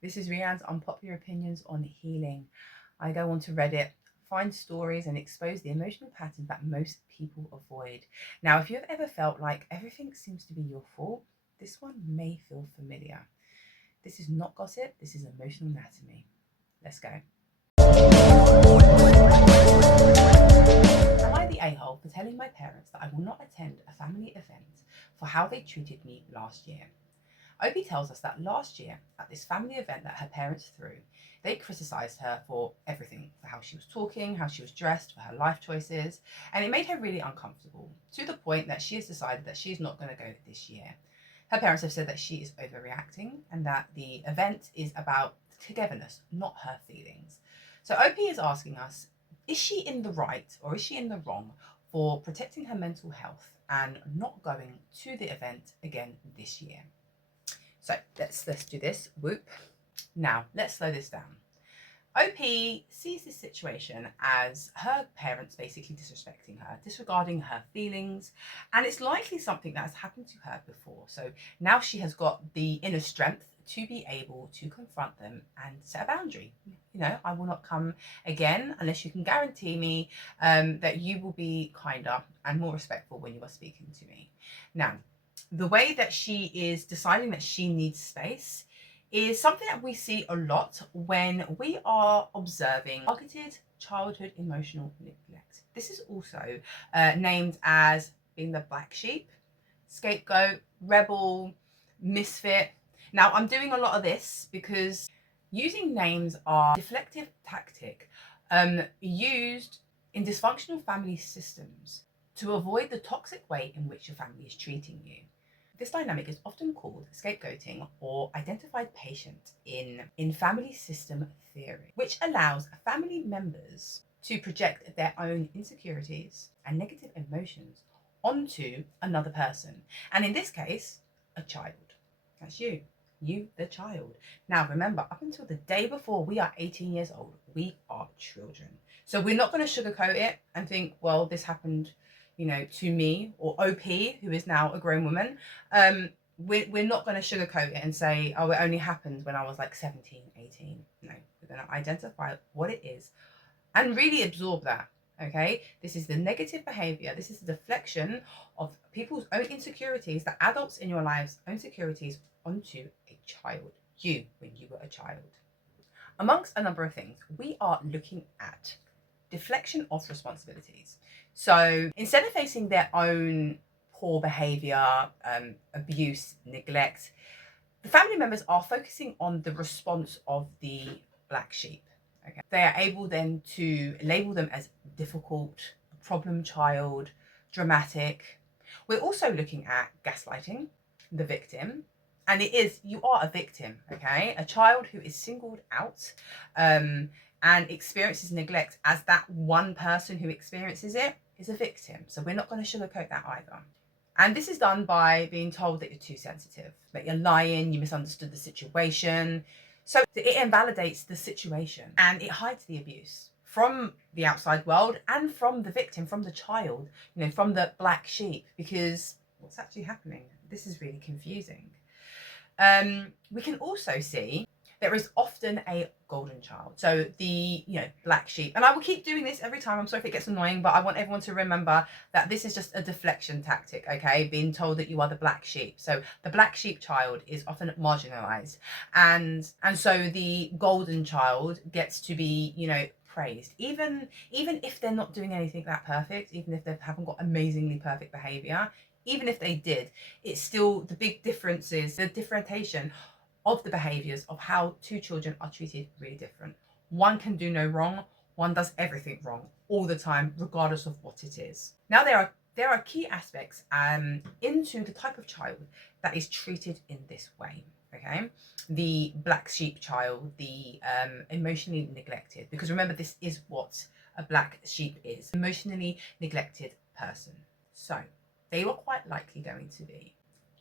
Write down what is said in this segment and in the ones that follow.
This is Rianne's unpopular opinions on healing. I go on to Reddit, find stories, and expose the emotional patterns that most people avoid. Now, if you've ever felt like everything seems to be your fault, this one may feel familiar. This is not gossip, this is emotional anatomy. Let's go. Am I the a-hole for telling my parents that I will not attend a family event for how they treated me last year? Opie tells us that last year, at this family event that her parents threw, they criticised her for everything, for how she was talking, how she was dressed, for her life choices, and it made her really uncomfortable, to the point that she has decided that she's not going to go this year. Her parents have said that she is overreacting and that the event is about togetherness, not her feelings. So Opie is asking us, is she in the right or is she in the wrong for protecting her mental health and not going to the event again this year? So let's do this. Whoop. Now let's slow this down. OP sees this situation as her parents basically disrespecting her, disregarding her feelings, and it's likely something that has happened to her before. So now she has got the inner strength to be able to confront them and set a boundary. You know, I will not come again unless you can guarantee me that you will be kinder and more respectful when you are speaking to me. Now, the way that she is deciding that she needs space is something that we see a lot when we are observing targeted childhood emotional neglect. This is also named as being the black sheep, scapegoat, rebel, misfit. Now, I'm doing a lot of this because using names are a deflective tactic used in dysfunctional family systems to avoid the toxic way in which your family is treating you. This dynamic is often called scapegoating or identified patient in family system theory, which allows family members to project their own insecurities and negative emotions onto another person. And in this case, a child. That's you. You, the child. Now, remember, up until the day before we are 18 years old, we are children. So we're not going to sugarcoat it and think, well, this happened, you know, to me, or OP, who is now a grown woman. We're not going to sugarcoat it and say, oh, it only happened when I was like 17, 18. No, we're going to identify what it is and really absorb that. Okay, this is the negative behavior. This is the deflection of people's own insecurities, the adults in your lives' own insecurities onto a child, you, when you were a child. Amongst a number of things, we are looking at deflection of responsibilities. So instead of facing their own poor behavior, abuse, neglect, the family members are focusing on the response of the black sheep. Okay. They are able then to label them as difficult, problem child, dramatic. We're also looking at gaslighting, the victim. And it is, you are a victim, okay? A child who is singled out and experiences neglect as that one person who experiences it is a victim. So we're not going to sugarcoat that either. And this is done by being told that you're too sensitive, that you're lying, you misunderstood the situation. So it invalidates the situation and it hides the abuse from the outside world and from the victim, from the child, you know, from the black sheep, because what's actually happening? This is really confusing. We can also see there is often a golden child. So the, black sheep, and I will keep doing this every time. I'm sorry if it gets annoying, but I want everyone to remember that this is just a deflection tactic, okay? Being told that you are the black sheep. So the black sheep child is often marginalized. And so the golden child gets to be, praised, even if they're not doing anything that perfect, even if they haven't got amazingly perfect behavior, even if they did, it's still, the big difference is the differentiation of the behaviors of how two children are treated really different. One can do no wrong, one does everything wrong all the time, regardless of what it is. Now there are key aspects into the type of child that is treated in this way. Okay, the black sheep child, the emotionally neglected, because remember, this is what a black sheep is, emotionally neglected person. So they were quite likely going to be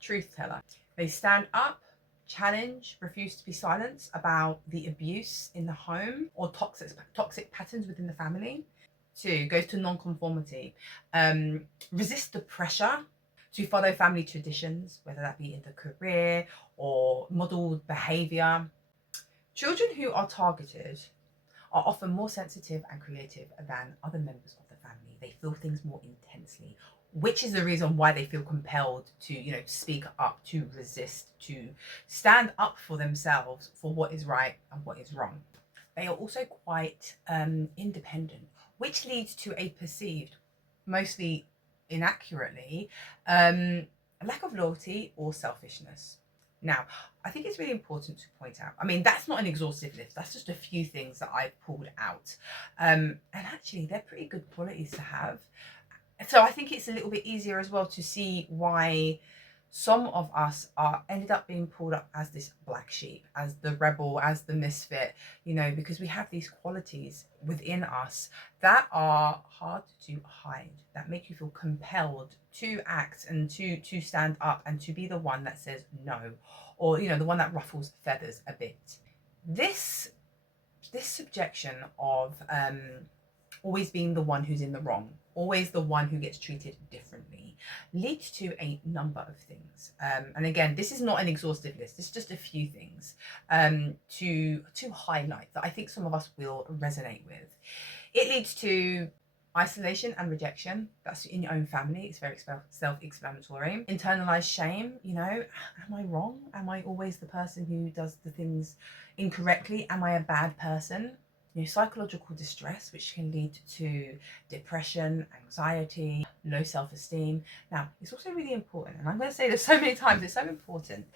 truth teller. They stand up, challenge, refuse to be silenced about the abuse in the home or toxic patterns within the family. 2 goes to non-conformity, resist the pressure to follow family traditions, whether that be in the career or modeled behavior. Children who are targeted are often more sensitive and creative than other members of the family. They feel things more intensely, which is the reason why they feel compelled to, speak up, to resist, to stand up for themselves for what is right and what is wrong. They are also quite independent, which leads to a perceived, mostly inaccurately, lack of loyalty or selfishness. Now, I think it's really important to point out, I mean, that's not an exhaustive list, that's just a few things that I've pulled out. And actually, they're pretty good qualities to have. So I think it's a little bit easier as well to see why some of us are ended up being pulled up as this black sheep, as the rebel, as the misfit, because we have these qualities within us that are hard to hide, that make you feel compelled to act and to stand up and to be the one that says no, or the one that ruffles feathers a bit. This subjection of always being the one who's in the wrong, always the one who gets treated differently, leads to a number of things. And again, this is not an exhaustive list. It's just a few things to highlight that I think some of us will resonate with. It leads to isolation and rejection. That's in your own family. It's very self-explanatory. Internalized shame. Am I wrong? Am I always the person who does the things incorrectly? Am I a bad person? Psychological distress, which can lead to depression, anxiety, low self-esteem. Now, it's also really important, and I'm going to say this so many times, it's so important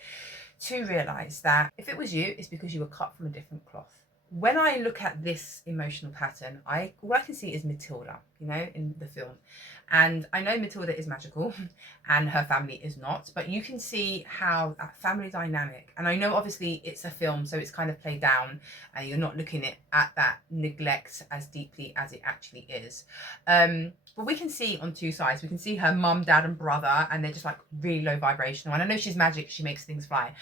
to realize that if it was you, it's because you were cut from a different cloth. When I look at this emotional pattern, all I can see is Matilda, in the film. And I know Matilda is magical and her family is not, but you can see how that family dynamic, and I know obviously it's a film, so it's kind of played down and you're not looking at that neglect as deeply as it actually is. But we can see on two sides. We can see her mum, dad and brother, and they're just like really low vibrational. And I know she's magic, she makes things fly.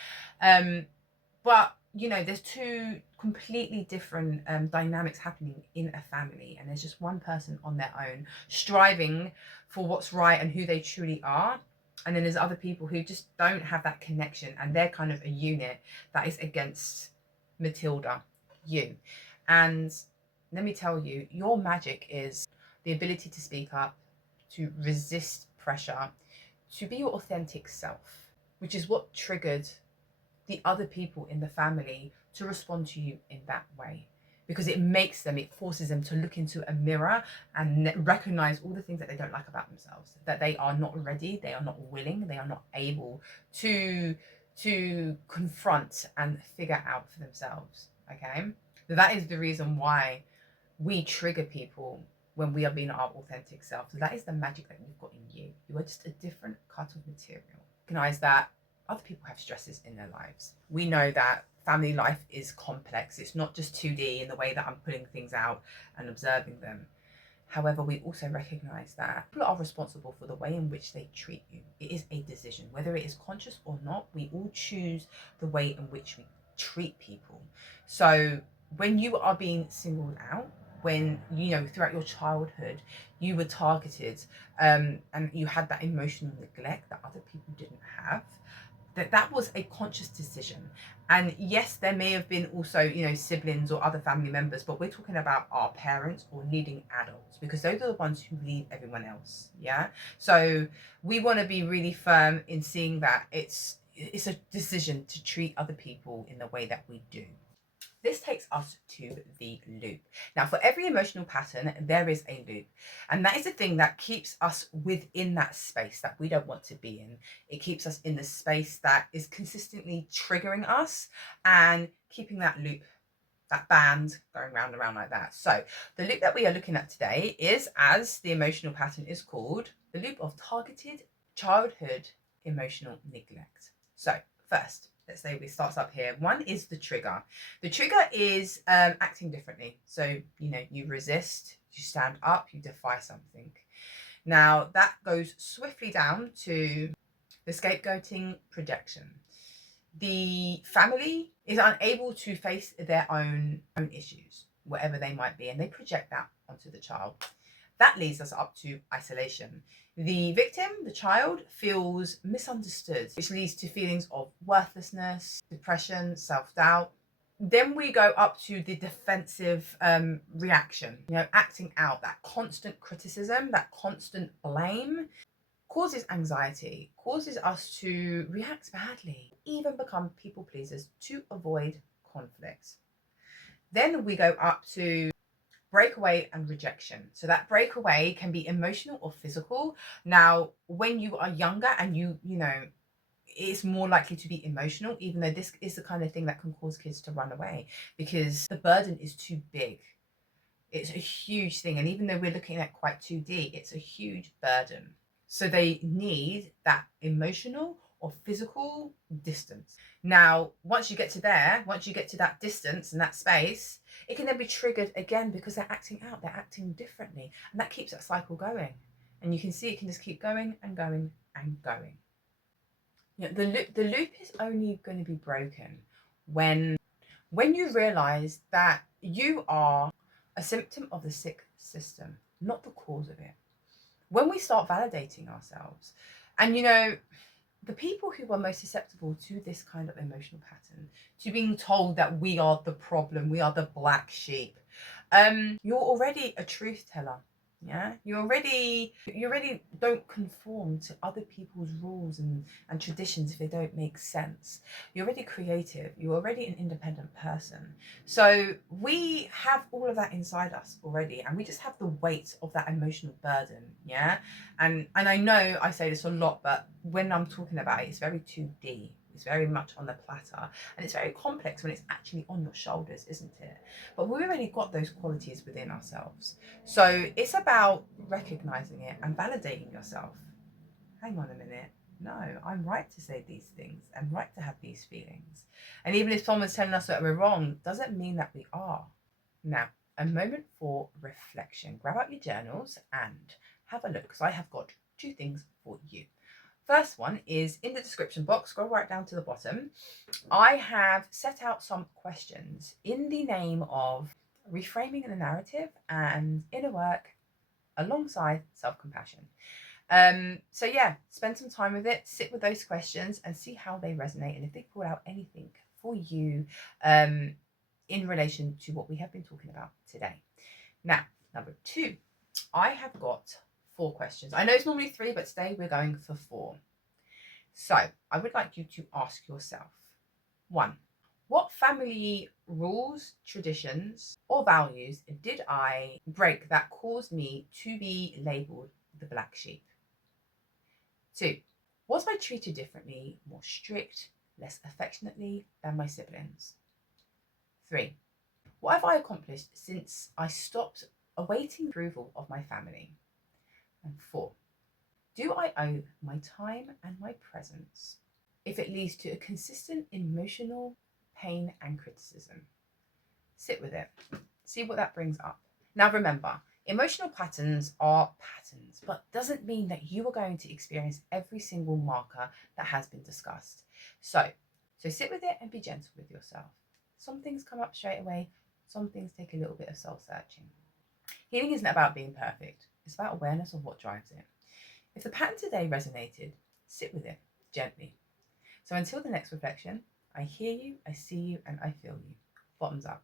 But there's two completely different dynamics happening in a family, and there's just one person on their own striving for what's right and who they truly are, and then there's other people who just don't have that connection, and they're kind of a unit that is against Matilda, you. And let me tell you, your magic is the ability to speak up, to resist pressure, to be your authentic self, which is what triggered the other people in the family to respond to you in that way, because it forces them to look into a mirror and recognize all the things that they don't like about themselves, that they are not ready, they are not willing, they are not able to confront and figure out for themselves. Okay, so that is the reason why we trigger people when we are being our authentic self. So that is the magic that you've got in you. You are just a different cut of material. Recognize that other people have stresses in their lives. We know that family life is complex. It's not just 2D in the way that I'm putting things out and observing them. However, we also recognize that people are responsible for the way in which they treat you. It is a decision, whether it is conscious or not. We all choose the way in which we treat people. So when you are being singled out, when throughout your childhood you were targeted, and you had that emotional neglect that other people didn't have, that was a conscious decision. And yes, there may have been also siblings or other family members, but we're talking about our parents or leading adults, because those are the ones who lead everyone else. So we want to be really firm in seeing that it's a decision to treat other people in the way that we do. This takes us to the loop. Now, for every emotional pattern, there is a loop. And that is the thing that keeps us within that space that we don't want to be in. It keeps us in the space that is consistently triggering us and keeping that loop, that band going round and round like that. So the loop that we are looking at today is, as the emotional pattern is called, the loop of targeted childhood emotional neglect. So first, let's say we start up here. One is the trigger. The trigger is acting differently. So, you resist, you stand up, you defy something. Now, that goes swiftly down to the scapegoating projection. The family is unable to face their own issues, whatever they might be, and they project that onto the child. That leads us up to isolation. The victim, the child, feels misunderstood, which leads to feelings of worthlessness, depression, self-doubt. Then we go up to the defensive reaction, acting out, that constant criticism, that constant blame causes anxiety, causes us to react badly, even become people pleasers to avoid conflict. Then we go up to breakaway and rejection. So that breakaway can be emotional or physical. Now, when you are younger and you know, it's more likely to be emotional, even though this is the kind of thing that can cause kids to run away because the burden is too big. It's a huge thing. And even though we're looking at quite 2D, it's a huge burden. So they need that emotional or physical distance. Now, once you get to there, once you get to that distance and that space, it can then be triggered again because they're acting out, they're acting differently. And that keeps that cycle going. And you can see it can just keep going and going and going. The loop is only going to be broken when you realize that you are a symptom of the sick system, not the cause of it. When we start validating ourselves, and the people who are most susceptible to this kind of emotional pattern, to being told that we are the problem, we are the black sheep, you're already a truth teller. Yeah, you already don't conform to other people's rules and traditions if they don't make sense. You're already creative, you're already an independent person. So we have all of that inside us already, and we just have the weight of that emotional burden. Yeah, and I know I say this a lot, but when I'm talking about it, it's very 2D. It's very much on the platter, and it's very complex when it's actually on your shoulders, isn't it? But we've already got those qualities within ourselves. So it's about recognizing it and validating yourself. Hang on a minute. No, I'm right to say these things. I'm right to have these feelings. And even if someone's telling us that we're wrong, doesn't mean that we are. Now, a moment for reflection. Grab out your journals and have a look, because I have got 2 things for you. First one is in the description box, scroll right down to the bottom. I have set out some questions in the name of reframing the narrative and inner work alongside self-compassion. So yeah, spend some time with it, sit with those questions and see how they resonate and if they pull out anything for you in relation to what we have been talking about today. Now, number 2, I have got 4 questions. I know it's normally 3, but today we're going for 4. So I would like you to ask yourself, 1, what family rules, traditions, or values did I break that caused me to be labelled the black sheep? 2, was I treated differently, more strict, less affectionately than my siblings? 3, what have I accomplished since I stopped awaiting approval of my family? And 4, do I owe my time and my presence if it leads to a consistent emotional pain and criticism? Sit with it. See what that brings up. Now remember, emotional patterns are patterns, but doesn't mean that you are going to experience every single marker that has been discussed. So sit with it and be gentle with yourself. Some things come up straight away. Some things take a little bit of soul-searching. Healing isn't about being perfect. It's about awareness of what drives it. If the pattern today resonated, sit with it gently. So until the next reflection, I hear you, I see you, and I feel you. Bottoms up.